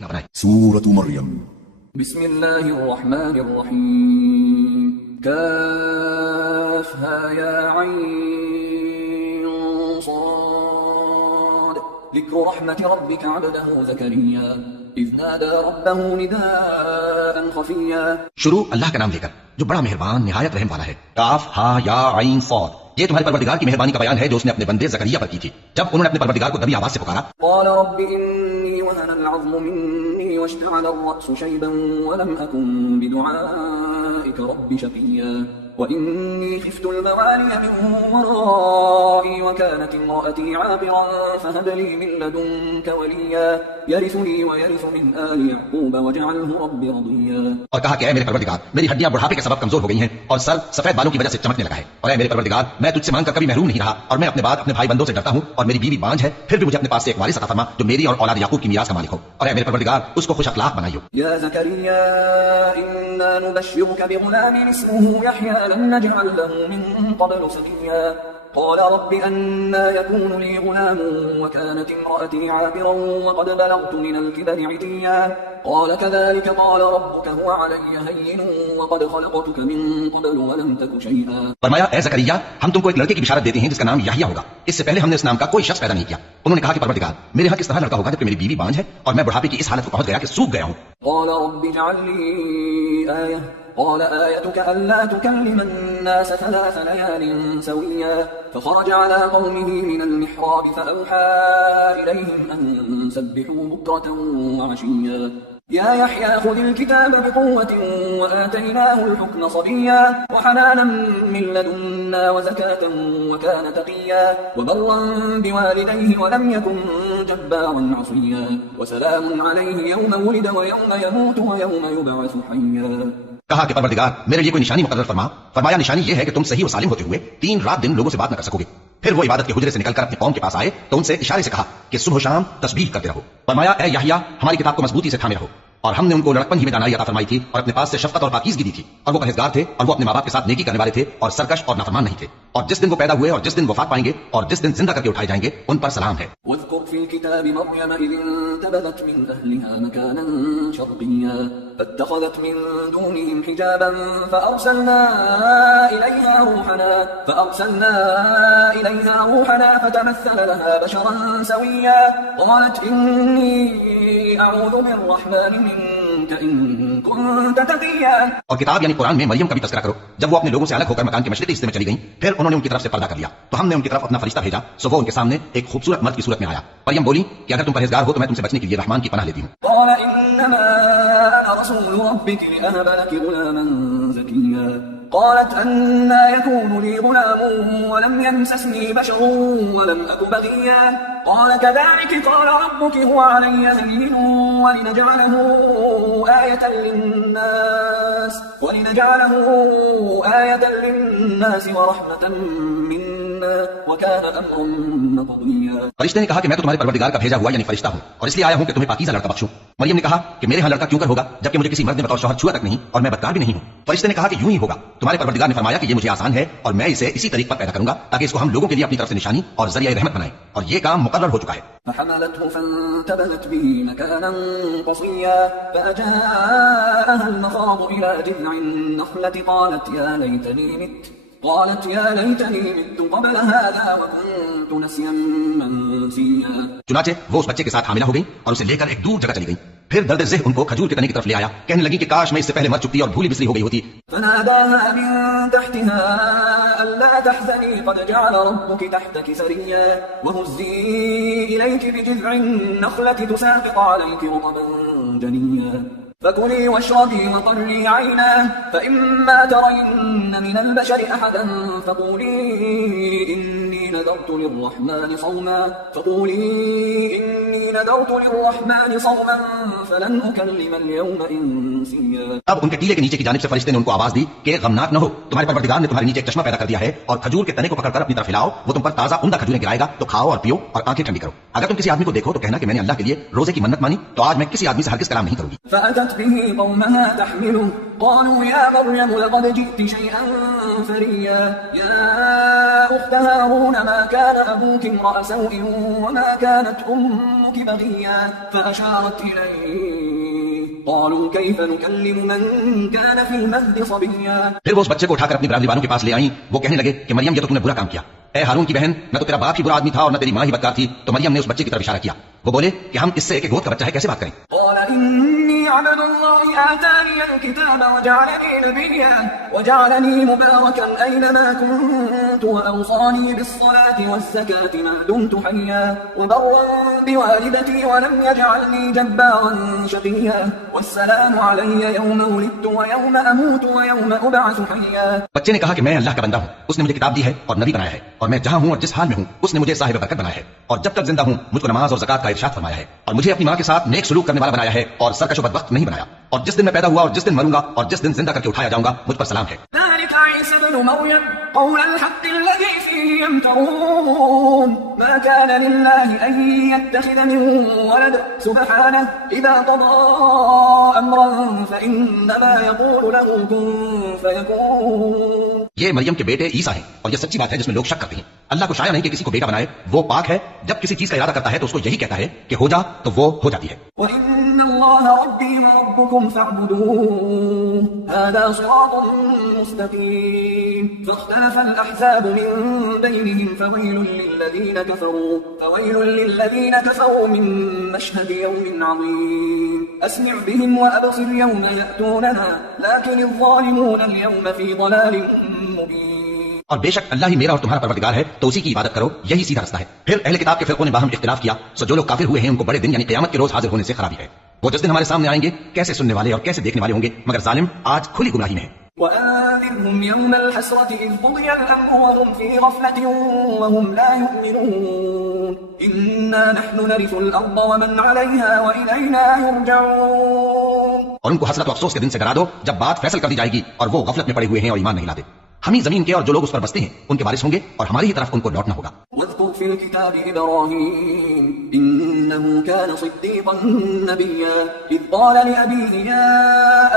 نہ بنائے۔ سورۃ مریم۔ بسم اللہ الرحمن الرحیم کاف ہا یا عین صاد ذکر رحمت ربک عبدہ زکریا اذ نادى ربه نداء خفیا۔ شروع اللہ کا نام لے کر جو بڑا مہربان نہایت رحم والا ہے۔ کاف ہا یا عین صاد، یہ تمہارے پروردگار کی مہربانی کا بیان ہے جو اس نے اپنے بندے زکریا پر کی تھی جب انہوں نے اپنے پروردگار کو دبی آواز سے پکارا۔ قال رب انی وهن العظم مني واشتعل الرأس شيبا ولم أكن بدعائك رب شقيا وإني خفت الموالي من ورائي وكانت امرأتي عاقرا فهب لي من لدنك وليا يرثني ويرث من آل يعقوب واجعله رب رضيا۔ اور کہا کہ اے میرے پروردگار، میری ہڈیاں بڑھاپے کے سبب کمزور ہو گئی ہیں اور سر سفید بالوں کی وجہ سے چمکنے لگا ہے، اور اے میرے پروردگار میں تجھ سے مانگ کر کبھی محروم نہیں رہا، اور میں اپنے بعد اپنے بھائی بندوں سے ڈرتا ہوں، اور میری بیوی بانجھ ہے، پھر بھی مجھے اپنے پاس سے ایک وارث عطا فرما جو میری اور اولاد یعقوب کی میراث کا مالک ہو، اور اے میرے پروردگار اس کو خوش اخلاق بنائیو۔ يا زكريا إنا نبشرك بغلام اسمه يحيى لم نجعل له من قبل سميا قال رب أنا يكون لي غلام وكانت امرأتي عاقرا وقد بلغت من الكبر عتيا قال كذلك قال ربك هو علي هين وقد خلقتك من قبل ولم تك شيئا۔ فرمایا اے زکریا ہم تم کو ایک لڑکے کی بشارت دیتے ہیں جس کا نام یحییٰ ہوگا، اس سے پہلے ہم نے اس نام کا کوئی شخص پیدا نہیں کیا۔ انہوں نے کہا کہ پروردگار میرے ہاں کس طرح لڑکا ہوگا جبکہ میری بیوی بانجھ ہے اور میں بڑھاپے کی اس حالت کو پہنچ گیا کہ سوکھ گیا ہوں۔ قال رب اجعل لي آية قال آيتك ألا تكلم الناس 3 ليال سويا فخرج على قومه من المحراب فأوحى إليهم أن سبحوا بكرة وعشيا يا يحيى خذ الكتاب بقوة وآتيناه الحكم صبيا وحنانا من لدنا وزكاة وكان تقيا وبرا بوالديه ولم يكن جبارا عصيا وسلام عليه يوم ولد ويوم يموت ويوم يبعث حيا۔ کہا کہ پروردگار میرے لیے کوئی نشانی مقرر فرما۔ فرمایا نشانی یہ ہے کہ تم صحیح و سالم ہوتے ہوئے 3 رات دن لوگوں سے بات نہ کر سکو گے۔ پھر وہ عبادت کے حجرے سے نکل کر اپنی قوم کے پاس آئے تو ان سے اشارے سے کہا کہ صبح و شام تسبیح کرتے رہو۔ فرمایا اے یحییٰ ہماری کتاب کو مضبوطی سے تھامے رہو، اور ہم نے ان کو لڑکپن ہی میں دانائی عطا فرمائی تھی اور اپنے پاس سے شفقت اور پاکیزگی دی تھی، اور وہ پرہیزگار تھے اور وہ اپنے ماں باپ کے ساتھ نیکی کرنے والے تھے اور سرکش اور نافرمان نہیں تھے، اور جس دن وہ پیدا ہوئے اور جس دن وفات پائیں گے اور جس دن زندہ کر کے اٹھائے جائیں گے ان پر سلام ہے۔ واذكر في الكتاب مريم إذ انتبذت من أهلها مكانا شرقيا فاتخذت من دونهم حجابا فأرسلنا إليها روحنا فتمثل لها بشرا سويا قالت إني أعوذ بالرحمن منك إن كنت تقيا۔ اور کتاب یعنی قرآن میں مریم کا بھی تذکرہ کرو، جب وہ اپنے لوگوں سے الگ ہو کر مکان کے مشرقی حصے میں چلی گئیں، پھر انہوں نے ان کی طرف سے پردہ کر لیا تو ہم نے ان کی طرف اپنا فرشتہ بھیجا، سو وہ ان کے سامنے ایک خوبصورت مرد کی صورت میں آیا۔ مریم بولی کہ اگر تم پرہیزگار ہو تو میں تم سے بچنے کے لیے رحمان کی پناہ لیتی ہوں۔ قال إنما أنا رسول ربك لأهب لك غلاما زكيا قالت أنا يكون لي غلام ولم يمسسني بشر ولم أك بغيا قال كذلك قال ربك هو علي هين ولنجعله آية للناس ورحمة منا وكان أمرا مقضيا۔ فرشتے نے کہا کہ میں تو تمہارے پروردگار کا بھیجا ہوا یعنی فرشتہ ہوں اور اس لیے آیا ہوں کہ تمہیں پاکیزہ لڑکا بخشوں۔ مریم نے کہا کہ میرے ہاں لڑکا کیوں کر ہوگا جبکہ مجھے کسی مرد نے بطور شوہر چھوا تک نہیں اور میں بدکار بھی نہیں ہوں۔ فرشتے نے کہا کہ یوں ہی ہوگا، تمہارے پروردگار نے فرمایا کہ یہ مجھے آسان ہے اور میں اسے اسی طریق پر پیدا کروں گا تاکہ اس کو ہم لوگوں کے لیے اپنی طرف سے نشانی اور ذریعہ رحمت بنائیں، اور یہ کام مقرر ہو چکا ہے۔ فحملته فانتبذت به مكانا قصيا فأجاءها المخاض إلى جذع النخلة قالت يا ليتني مت قبل هذا وكنت نسيا منسيا۔ چنانچہ وہ اس بچے کے ساتھ حاملہ ہو گئی اور اسے لے کر ایک دور جگہ چلی گئی، پھر درد ذہ ان کو کھجور کے تنے کی طرف لے آیا، کہنے لگی کہ کاش میں اس سے پہلے مر چکتی اور بھولی بسری ہو گئی ہوتی۔ فناداها من تحتها ألا تحزني قد جعل ربك تحتك سريا وهزي إليك بجذع النخلة تساقط عليك رطبا جنيا فكلي واشربي وقري عينا فإما ترين من البشر أحدا فقولي إني نذرت للرحمن صوما فلن أكلم اليوم إنسيا۔ اب ان کے ٹیلے کے نیچے کی جانب سے فرشتے نے ان کو آواز دی کہ غمناک نہ ہو، تمہارے پروردگار نے تمہارے نیچے ایک چشمہ پیدا کر دیا ہے اور کھجور کے تنے کو پکڑ کر اپنی طرف ہلاؤ، وہ تم پر تازہ عمدہ کھجوریں گرائے گا تو کھاؤ اور پیو اور آنکھیں ٹھنڈی کرو۔ اگر تم کسی آدمی کو دیکھو تو کہنا کہ میں نے اللہ کے لیے روزے کی منت مانی، تو آج میں کسی آدمی سے ہرگز کلام نہیں کروں گی۔ فأتت به قومها تحمله قالوا يا مريم لقد جئت شيئا فريا يا أخت أخت هارون ما كان أبوك امرأ سوء وما كانت أمك بغيا فأشارت إليه قالوا كيف نكلم من كان في المهد صبيا. پھر وہ اس بچے کو اٹھا کر اپنی برادری والوں کے پاس لے آئیں. وہ کہنے لگے کہ مریم یہ تو تم نے برا کام کیا. اے ہارون کی بہن، نہ تو تیرا باپ ہی برا آدمی تھا اور نہ تیری ماں ہی بدکار تھی. تو مریم نے اس بچے کی طرف اشارہ کیا. وہ بولے کہ ہم اس سے ایک گود کا بچہ ہے کیسے بات کریں. قال إني عبد الله آتاني الكتاب وجعلني نبيا وجعلني مباركا أينما كنت وأوصاني بالصلاة والزكاة ما دمت حيا وبرا بوالدتي ولم يجعلني جبارا شقيا والسلام علي يوم ولدت ويوم أموت ويوم أبعث حيا. بچے نے کہا کہ میں اللہ کا بندہ ہوں. اس نے مجھے کتاب دی ہے اور نبی بنایا ہے، اور میں جہاں ہوں اور جس حال میں ہوں اس نے مجھے صاحب برکت بنایا ہے، اور جب تک زندہ ہوں مجھ کو نماز اور زکات کا ارشاد فرمایا ہے، اور مجھے اپنی ماں کے ساتھ نیک سلوک کرنے والا بنایا ہے اور سرکش و بدبخت نہیں بنایا، اور جس دن میں پیدا ہوا اور جس دن مروں گا اور جس دن زندہ کر کے اٹھایا جاؤں گا مجھ پر سلام ہے. ذلك عيسى ابن مريم قول الحق الذي فيه يمترون ما كان لله أن يتخذ من ولد سبحانه إذا قضى أمرا فإنما يقول له كن فيكون. یہ مریم کے بیٹے عیسیٰ ہیں اور یہ سچی بات ہے جس میں لوگ شک کرتے ہیں. اللہ کو شایع نہیں کہ کسی کو بیٹا بنائے. وہ پاک ہے، جب کسی چیز کا ارادہ کرتا ہے تو اس کو یہی کہتا ہے کہ ہو جا تو وہ ہو جاتی ہے. وَإِنَّ اللَّهَ رَبِّي وَرَبُّكُمْ فَاعْبُدُوهُ هَذَا صِرَاطٌ مُسْتَقِيمٌ. فَاخْتَلَفَ الْأَحْزَابُ مِنْ بَيْنِهِمْ فَوَيْلٌ لِلَّذِينَ كَفَرُوا مِنْ مَشْهَدِ يَوْمٍ عَظِيمٍ. أَسْمِعْ بِهِمْ وَأَبْصِرْ يَوْمَ يَأْتُونَنَا لَكِنِ الظَّالِمُونَ الْيَوْمَ فِي ضَلَالٍ مُبِينٍ. اور بے شک اللہ ہی میرا اور تمہارا پروردگار ہے تو اسی کی عبادت کرو، یہی سیدھا رستہ ہے. پھر اہل کتاب کے فرقوں نے باہم اختلاف کیا، سو جو لوگ کافر ہوئے ہیں ان کو بڑے دن یعنی قیامت کے روز حاضر ہونے سے خرابی ہے. وہ جس دن ہمارے سامنے آئیں گے کیسے سننے والے اور کیسے دیکھنے والے ہوں گے، مگر ظالم آج کھلی گمراہی میں ہے. وَأَنذِرْهُمْ يَوْمَ الْحَسْرَةِ إِذْ قُضِيَ الْأَمْرُ وَهُمْ فِي غَفْلَةٍ وَهُمْ لَا يُؤْمِنُونَ. إِنَّا نَحْنُ نَرِثُ الْأَرْضَ وَمَنْ عَلَيْهَا وَإِلَيْنَا يُرْجَعُونَ. اور ان کو حسرت و افسوس کے دن سے ڈرا دو جب بات فیصل کر دی جائے گی اور وہ غفلت میں پڑے ہوئے ہیں اور ایمان نہیں لاتے. ہم ہی زمین کے اور جو لوگ اس پر بستے ہیں ان کے وارث ہوں گے اور ہماری ہی طرف ان کو لوٹنا ہوگا. واذكر في الكتاب إبراهيم إنه كان صديقا نبيا إذ قال لأبيه يا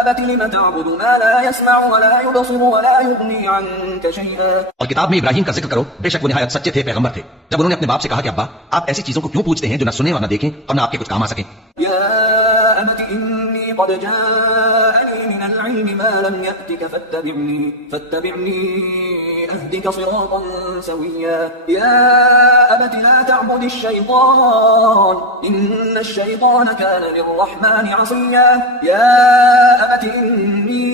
أبت لم تعبد ما لا يسمع ولا يبصر ولا يغني عنك شيئا. اور کتاب میں ابراہیم کا ذکر کرو، بے شک وہ نہایت سچے تھے، پیغمبر تھے. جب انہوں نے اپنے باپ سے کہا کہ ابا آپ ایسی چیزوں کو کیوں پوچھتے ہیں جو نہ سنیں اور نہ دیکھیں اور نہ آپ کے کچھ کام آ سکیں. يا أبت إني قد جاءني من العلم ما لم يأتك فاتبعني أهدك صراطا سويا. يا أبت لا تعبد الشيطان إن الشيطان كان للرحمن عصيا. يا أبت إني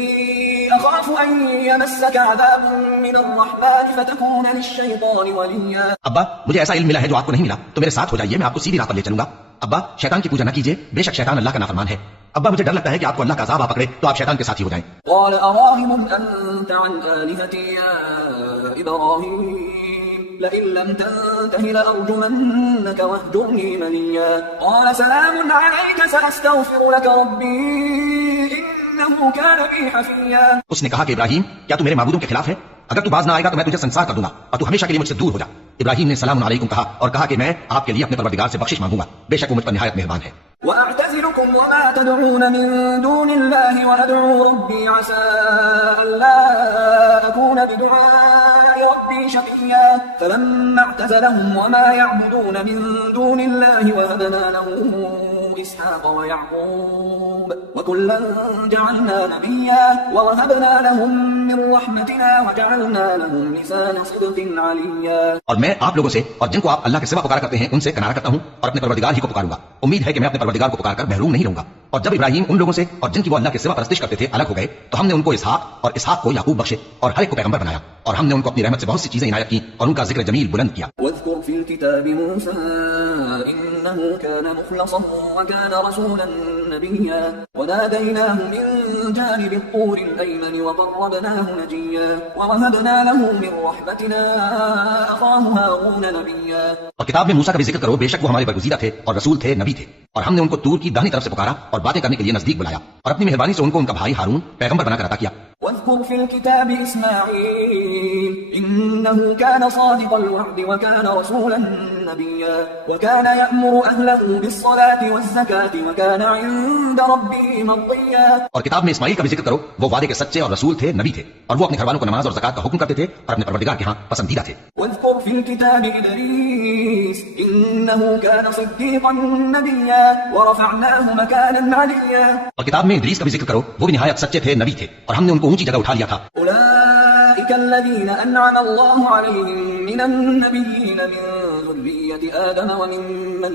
أخاف أن يمسك عذاب من الرحمن فتكون للشيطان وليا. ابا مجھے ایسا علم ملا ہے جو آپ کو نہیں ملا، تو میرے ساتھ ہو جائیے، میں آپ کو سیدھی راہ پر لے چلوں گا. ابا شیطان کی پوجا نہ کیجیے، بے شک شیطان اللہ کا نافرمان ہے. ابا مجھے ڈر لگتا ہے کہ آپ کو اللہ کا عذاب آ پکڑے تو آپ شیطان کے ساتھی ہو جائیں. قال أراغب أنت عن آلهتي يا إبراهيم لئن لم تنته لأرجمنك واهجرني مليا. قال سلام عليك سأستغفر لك ربي إنه كان بي حفيا. اس نے کہا کہ ابراہیم کیا تو میرے معبودوں کے خلاف ہے؟ اگر تو باز نہ آئے گا تو میں تجھے سنسار کر دوں گا اور تو ہمیشہ کے لیے مجھ سے دور ہو جا. ابراہیم نے سلام علیکم کہا اور کہا کہ میں آپ کے لیے اپنے پروردگار سے بخشش مانگوں گا، بے شک وہ مجھ پر نہایت مہربان ہے. وأعتزلكم وما تدعون من دون الله وأدعو ربي عسى ألا أكون بدعاء ربي شقيا. فلما اعتزلهم وما يعبدون من دون الله وهبنا له إسحاق ويعقوب وكلا جعلنا نبيا ووهبنا لهم من رحمتنا وجعلنا لهم لسان صدق عليا. اور میں آپ لوگوں سے اور جن کو آپ اللہ کے سوا پکارا کرتے ہیں ان سے کنارہ کرتا ہوں اور اپنے پروردگار ہی کو پکاروں گا. امید ہے کہ میں اپنے پروردگار کو پکار کر محروم نہیں رہوں گا. اور جب ابراہیم ان لوگوں سے اور جن کی وہ اللہ کے سوا پرستش کرتے تھے الگ ہو گئے تو ہم نے ان کو اسحاق اور اسحاق کو یعقوب بخشے اور ہر ایک کو پیغمبر بنایا اور ہم نے ان کو اپنی رحمت سے بہت سی چیزیں عنایت کی اور ان کا ذکر جمیل بلند کیا. واذكر في الكتاب موسى إنه كان مخلصا وكان رسولا نبيا وناديناه من جانب الطور الأيمن وقربناه نجيا ووهبنا له من رحمتنا أخاه هارون نبيا. اور کتاب میں موسیٰ کا بھی ذکر کرو، بے شک وہ ہمارے برگزیدہ تھے اور رسول تھے، نبی تھے، اور ہم نے ان کو طور کی داہنی طرف سے پکارا اور باتیں کرنے کے لیے نزدیک بلایا اور اپنی مہربانی سے ان کو ان کا بھائی ہارون پیغمبر بنا کر عطا کیا. واذكر في الكتاب إسماعيل إنه كان صادق الوعد وكان رسولا نبيا وكان يأمر أهله بالصلاة والزكاة وكان عند ربه مرضيا. اور کتاب میں اسماعیل کا بھی ذکر کرو، وہ وعدے کے سچے اور رسول تھے، نبی تھے، اور وہ اپنے گھر والوں کو نماز اور زکات کا حکم کرتے تھے اور اپنے پروردگار کے ہاں پسندیدہ تھے. واذكر في الكتاب إدريس إنه كان صديقا نبيا ورفعناه مكانا عليا. اور کتاب میں ادریس کا بھی ذکر کرو، وہ بھی نہایت سچے تھے، نبی تھے، اور ہم نے ان کو اونچی جگہ اٹھا لیا تھا. أولئك الذين أنعم الله عليهم من النبيين من ذرية آدم وممن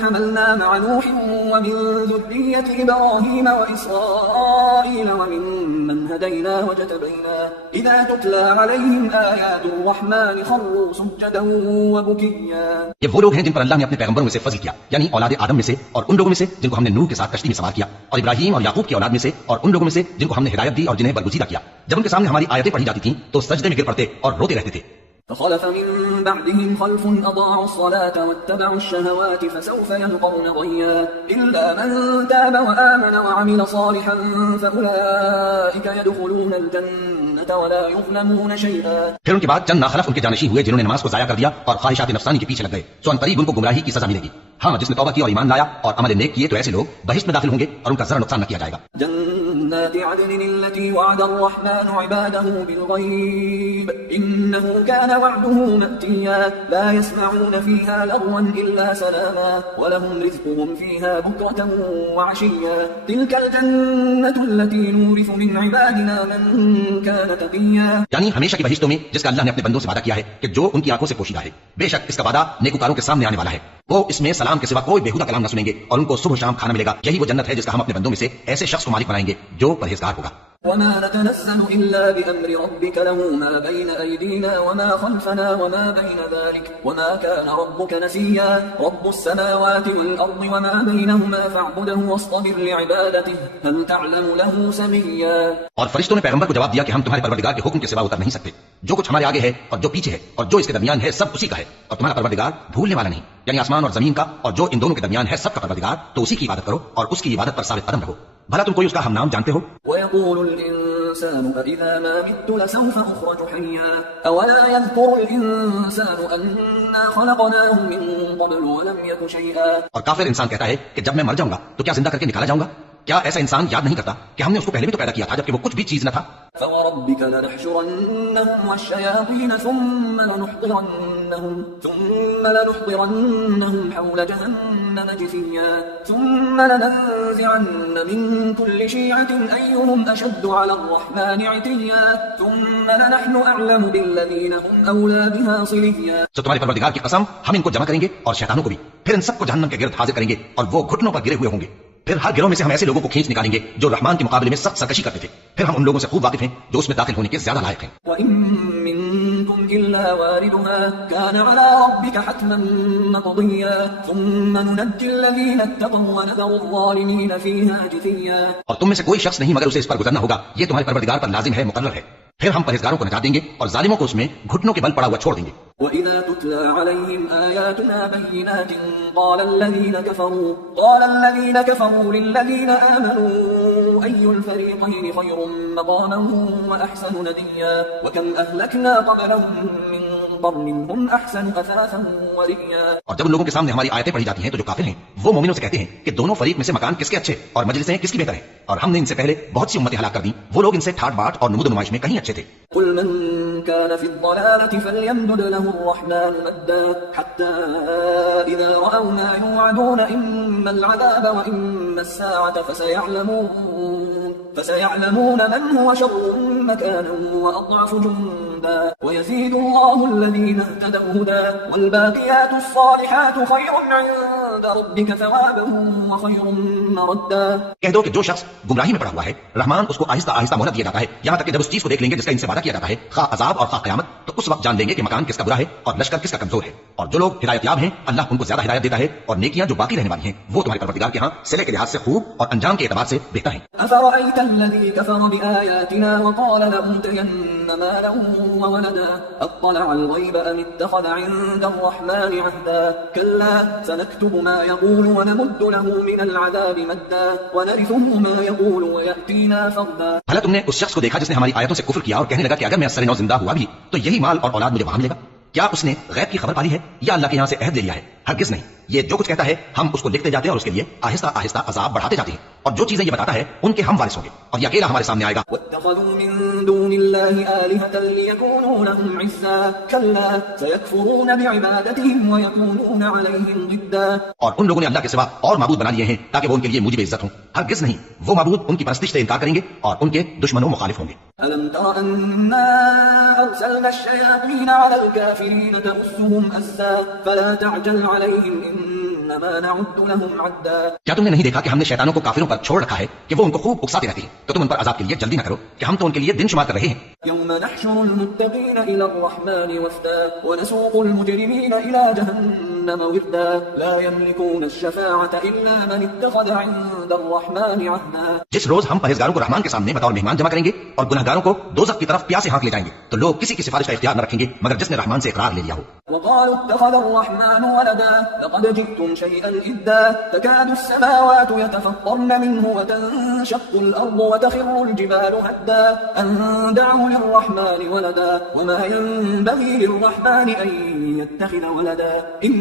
حملنا مع نوح ومن ذرية إبراهيم وإسرائيل وممن هدينا وجتبينا إذا تتلى عليهم آيات الرحمن خروا سجدا وبكيا. یہ وہ لوگ ہیں جن پر اللہ نے اپنے پیغمبروں میں سے فضل کیا، یعنی اولاد آدم میں سے اور ان لوگوں میں سے جن کو ہم نے نوح کے ساتھ کشتی میں سوار کیا، اور ابراہیم اور یعقوب کی اولاد میں سے اور ان لوگوں میں سے جن کو ہم نے ہدایت دی اور جنہیں برگزیدہ کیا. جب ان کے سامنے ہماری آیتیں پڑھی جاتی تھیں تو سجدے میں گر پڑتے اور روتے رہتے تھے. فخلف من بعدهم خلف أضاعوا الصلاة واتبعوا الشهوات فسوف يلقون غيا إلا من تاب وآمن وعمل صالحا فأولئك يدخلون الجنة ولا يظلمون شيئا. پھر ان کے بعد چند ناخلف ان کے جانشین ہوئے جنہوں نے نماز کو ضائع کر دیا اور خواہشات نفسانی کے پیچھے لگ گئے، سو عنقریب ان کو گمراہی کی سزا ملے گی. ہاں، جس نے توبہ کی اور ایمان لایا اور عمل نیک کیے تو ایسے لوگ بہشت میں داخل ہوں گے اور ان کا ذرا نقصان نہ کیا جائے گا. جنات عدن التي وعد الرحمن عباده بالغيب إنه كان وعده مأتيا لا يسمعون فيها لغوا إلا سلاما ولهم رزقهم فيها بكرة وعشيا. تلك الجنة التي نورث من عبادنا من كان تقيا. یعنی ہمیشہ کی بہشتوں میں جس کا اللہ نے اپنے بندوں سے وعدہ کیا ہے کہ جو ان کی آنکھوں سے پوشیدہ ہے. بے شک اس کا وعدہ نیکوکاروں کے سامنے آنے والا ہے، وہ اس میں سلام کے سوا کوئی بےہودہ کلام نہ سنیں گے اور ان کو صبح و شام کھانا ملے گا. یہی وہ جنت ہے جس کا ہم اپنے بندوں میں سے ایسے شخص کو مالک بنائیں گے جو پرہیزگار ہوگا. وما نتنزل إلا بأمر ربك له ما بين أيدينا وما خلفنا وما بين ذلك وما كان ربك نسيا. رب السماوات والأرض وما بينهما فاعبده واصطبر لعبادته هل تعلم له سميا. اور فرشتوں نے پیغمبر کو جواب دیا کہ ہم تمہارے پروردگار کے حکم کے سوا اتر نہیں سکتے. جو کچھ ہمارے آگے ہے اور جو پیچھے ہے اور جو اس کے درمیان ہے سب اسی کا ہے، اور تمہارا پروردگار بھولنے والا نہیں. یعنی آسمان اور زمین کا اور جو ان دونوں کے درمیان ہے سب کا پروردگار، تو اسی کی عبادت کرو اور اس کی عبادت پر ثابت قدم رہو. بھلا تم کوئی اس کا ہم نام جانتے ہو؟ ويقول الإنسان أإذا ما مت لسوف أخرج حيا أولا يذكر الإنسان أنا خلقناه من قبل ولم يك شيئا. اور کافر انسان کہتا ہے کہ جب میں مر جاؤں گا تو کیا زندہ کر کے نکالا جاؤں گا؟ کیا ایسا انسان یاد نہیں کرتا کہ ہم نے اس کو پہلے بھی تو پیدا کیا تھا جبکہ وہ کچھ بھی چیز نہ تھا؟ فوربك لنحشرنهم والشياطين ثم لنحضرنهم حول جهنم جثيا ثم لننزعن من كل شيعة أيهم أشد على الرحمن عتيا ثم لنحن أعلم بالذين هم أولى بها صليا. تو تمہارے پروردگار کی قسم ہم ان کو جمع کریں گے اور شیطانوں کو بھی، پھر ان سب کو جہنم کے گرد حاضر کریں گے اور وہ گھٹنوں پر گرے ہوئے ہوں گے. پھر ہر گروہ میں سے ہم ایسے لوگوں کو کھینچ نکالیں گے جو رحمان کے مقابلے میں سخت سرکشی کرتے تھے. پھر ہم ان لوگوں سے خوب واقف ہیں جو اس میں داخل ہونے کے زیادہ لائق ہیں. وَإِن مِّنكُمْ إِلَّا وَارِدُهَا كَانَ عَلَى رَبِّكَ حَتْمًا مَّقْضِيًّا ثُمَّ نُنَجِّي الَّذِينَ اتَّقَوْا وَنَذَرُ الظَّالِمِينَ فِيهَا جِثِيًّا. اور تم میں سے کوئی شخص نہیں مگر اسے اس پر گزرنا ہوگا، یہ تمہارے پروردگار پر لازم ہے، مقرر ہے. پھر ہم پرہیزگاروں کو نجات دیں گے اور ظالموں کو اس میں گھٹنوں کے بل پڑا ہوا چھوڑ دیں گے. وَإِذَا تُتْلَى عَلَيْهِمْ آيَاتُنَا بَيِّنَاتٍ قَالَ الَّذِينَ كَفَرُوا لِلَّذِينَ آمَنُوا أَيُّ الْفَرِيقَيْنِ خَيْرٌ مَّقَامًا وَأَحْسَنُ نَدِيًّا وَكَمْ أَهْلَكْنَا قَبْلَهُم مِّن قَرْنٍ هُمْ أَحْسَنُ أَثَاثًا وَرِئْيًا. اور جب ان لوگوں کے سامنے ہماری آیتیں پڑھی جاتی ہیں تو جو کافر ہیں وہ مومنوں سے کہتے ہیں کہ دونوں فریق میں سے مکان کس کے اچھے اور مجلسیں کس کی بہتر ہیں، اور ہم نے ان سے پہلے بہت سی امتیں ہلاک کر دیں، وہ لوگ ان سے ٹھاٹ باٹ اور نمود و نمائش میں کہیں اچھے تھے. قل من كان في الضلالة فليمدد له الرحمن مدا حتى إذا رأوا ما يوعدون إما العذاب وإما الساعة فسيعلمون من هو شر مكانا وأضعف جندا ويزيد الله الذين اهتدوا هدى والباقيات الصالحات خير عند ربك ثوابا وخير مردا. کہہ دو کہ جو شخص گمراہی میں پڑا ہوا ہے رحمان اس کو آہستہ آہستہ مہلت دیا جاتا ہے، یہاں تک کہ جب اس چیز کو دیکھ لیں گے جس کا ان سے وعدہ کیا جاتا ہے، خواہ عذاب اور خواہ قیامت، تو اس وقت جان لیں گے کہ مکان کس کا برا ہے اور لشکر کس کا کمزور ہے. اور جو لوگ ہدایت یاب ہیں اللہ ان کو زیادہ ہدایت دیتا ہے، اور نیکیاں جو باقی رہنے والی ہیں وہ تمہارے پروردگار کے ہاں صلے کے لحاظ سے خوب اور انجام کے اعتبار سے بہتر ہیں. أفرأيت الذي كفر بآياتنا وقال لأوتين مالا وولدا أطلع الغيب أم اتخذ عند الرحمن عهدا كلا سنكتب ما يقول ونمد له من العذاب مدا ونرثه ما يقول ويأتينا فردا. بھلا تم نے اس شخص کو دیکھا جس نے ہماری آیتوں سے کفر کیا اور کہنے لگا کہ اگر میں اثر نو زندہ ہوا بھی تو یہی مال اور اولاد مجھے وہاں ملے گا؟ کیا اس نے غیب کی خبر پالی ہے یا اللہ کے یہاں سے عہد لے لیا ہے؟ ہرگز نہیں. یہ جو کچھ کہتا ہے ہم اس کو لکھتے جاتے ہیں اور اس کے لیے آہستہ آہستہ عذاب بڑھاتے جاتے ہیں. اور جو چیزیں یہ بتاتا ہے ان کے ہم وارث ہوں گے اور یہ اکیلا ہمارے سامنے آئے گا. واتخذوا من دون الله آلهة ليكونوا لهم عزا كلا سيكفرون بعبادتهم ويكونون عليهم ضدا. اور ان لوگوں نے اللہ کے سوا اور معبود بنا لیے ہیں تاکہ وہ ان کے لیے موجب عزت ہوں. ہرگز نہیں, وہ معبود ان کی پرستش سے انکار کریں گے اور ان کے دشمنوں مخالف ہوں گے. ألم تر أنا أرسلنا الشياطين على الكافرين تؤسهم أزا فلا تعجل عليهم إنما نعد لهم عدا. کیا تم نے نہیں دیکھا کہ ہم نے شیطانوں کو کافروں پر چھوڑ رکھا ہے کہ وہ ان کو خوب اکساتے رہتی ہیں, تو تم ان پر عذاب کے لیے جلدی نہ کرو کہ ہم تو ان کے لیے دن شمار کر رہے ہیں. يوم نحشر المتقين إلى الرحمن وفدا ونسوق المجرمين إلى جهنم وردا لا يملكون الشفاعة إلا من اتخذ عند الرحمن عهدا. جس روز ہم پرہیزگاروں کو رحمان کے سامنے بطور مہمان جمع کریں گے اور گنہگاروں کو دوزخ کی طرف پیاسے ہانک لے جائیں گے, تو لوگ کسی کی سفارش کا اختیار نہ رکھیں گے مگر جس نے رحمان سے اقرار لے لیا ہو. وقالوا اتخذ الرحمن ولدا لقد جئتم شيئا إدا تكاد السماوات يتفطرن منه وتنشق الأرض وتخر الجبال هدا أن دعوا للرحمن ولدا وما ينبغي للرحمن أن يتخذ ولدا إن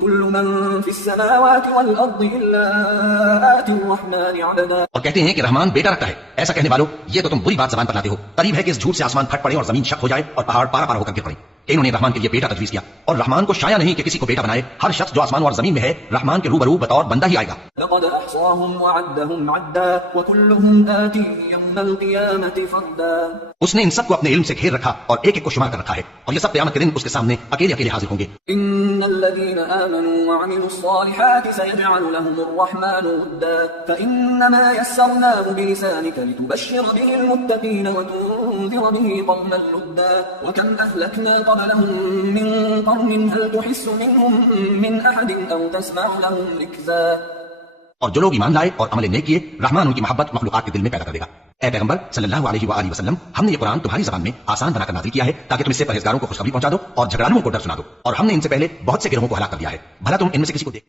كل من في السماوات والأرض إلا آتي الرحمن عبدا. اور کہتے ہیں کہ رحمان بیٹا رکھتا ہے. ایسا کہنے والوں, یہ تو تم بری بات زبان پر لاتے ہو. قریب ہے کہ اس جھوٹ سے آسمان پھٹ پڑے اور زمین شق ہو جائے اور پہاڑ پارا پارا ہو کر گر پڑے کہ انہوں نے رحمان کے لیے بیٹا تجویز کیا, اور رحمان کو شایع نہیں کہ کسی کو بیٹا بنائے. ہر شخص جو آسمان اور زمین میں ہے رحمان کے روبرو بطور بندہ ہی آئے گا. لقد احصاهم وعدهم عدا وكلهم آتيه يوم القيامة فردا. اس نے ان سب کو اپنے علم سے گھیر رکھا اور ایک ایک کو شمار کر رکھا ہے, اور یہ سب قیامت کے دن اس کے سامنے اکیلے اکیلے حاضر ہوں گے. ان الذين آمنوا وعملوا الصالحات سيجعل لهم الرحمن ودا فإنما يسرناه بلسانك لتبشر به المتقين وتنذر به قوما لدا وكم أهلكنا قبلهم من قرن هل تحس منهم من أحد أو تسمع لهم ركزا. اور جو لوگ ایمان لائے اور عمل نیک کیے, رحمان ان کی محبت مخلوقات کے دل میں پیدا کر دے گا. اے پیغمبر صلی اللہ علیہ وآلہ وسلم, ہم نے یہ قرآن تمہاری زبان میں آسان بنا کر نازل کیا ہے تاکہ تم اس سے پرہیزگاروں کو خوشخبری پہنچا دو اور جھگڑالوں کو ڈر سنا دو. اور ہم نے ان سے پہلے بہت سے گروہوں کو ہلاک کر دیا ہے, بھلا تم ان میں سے کسی کو دیکھ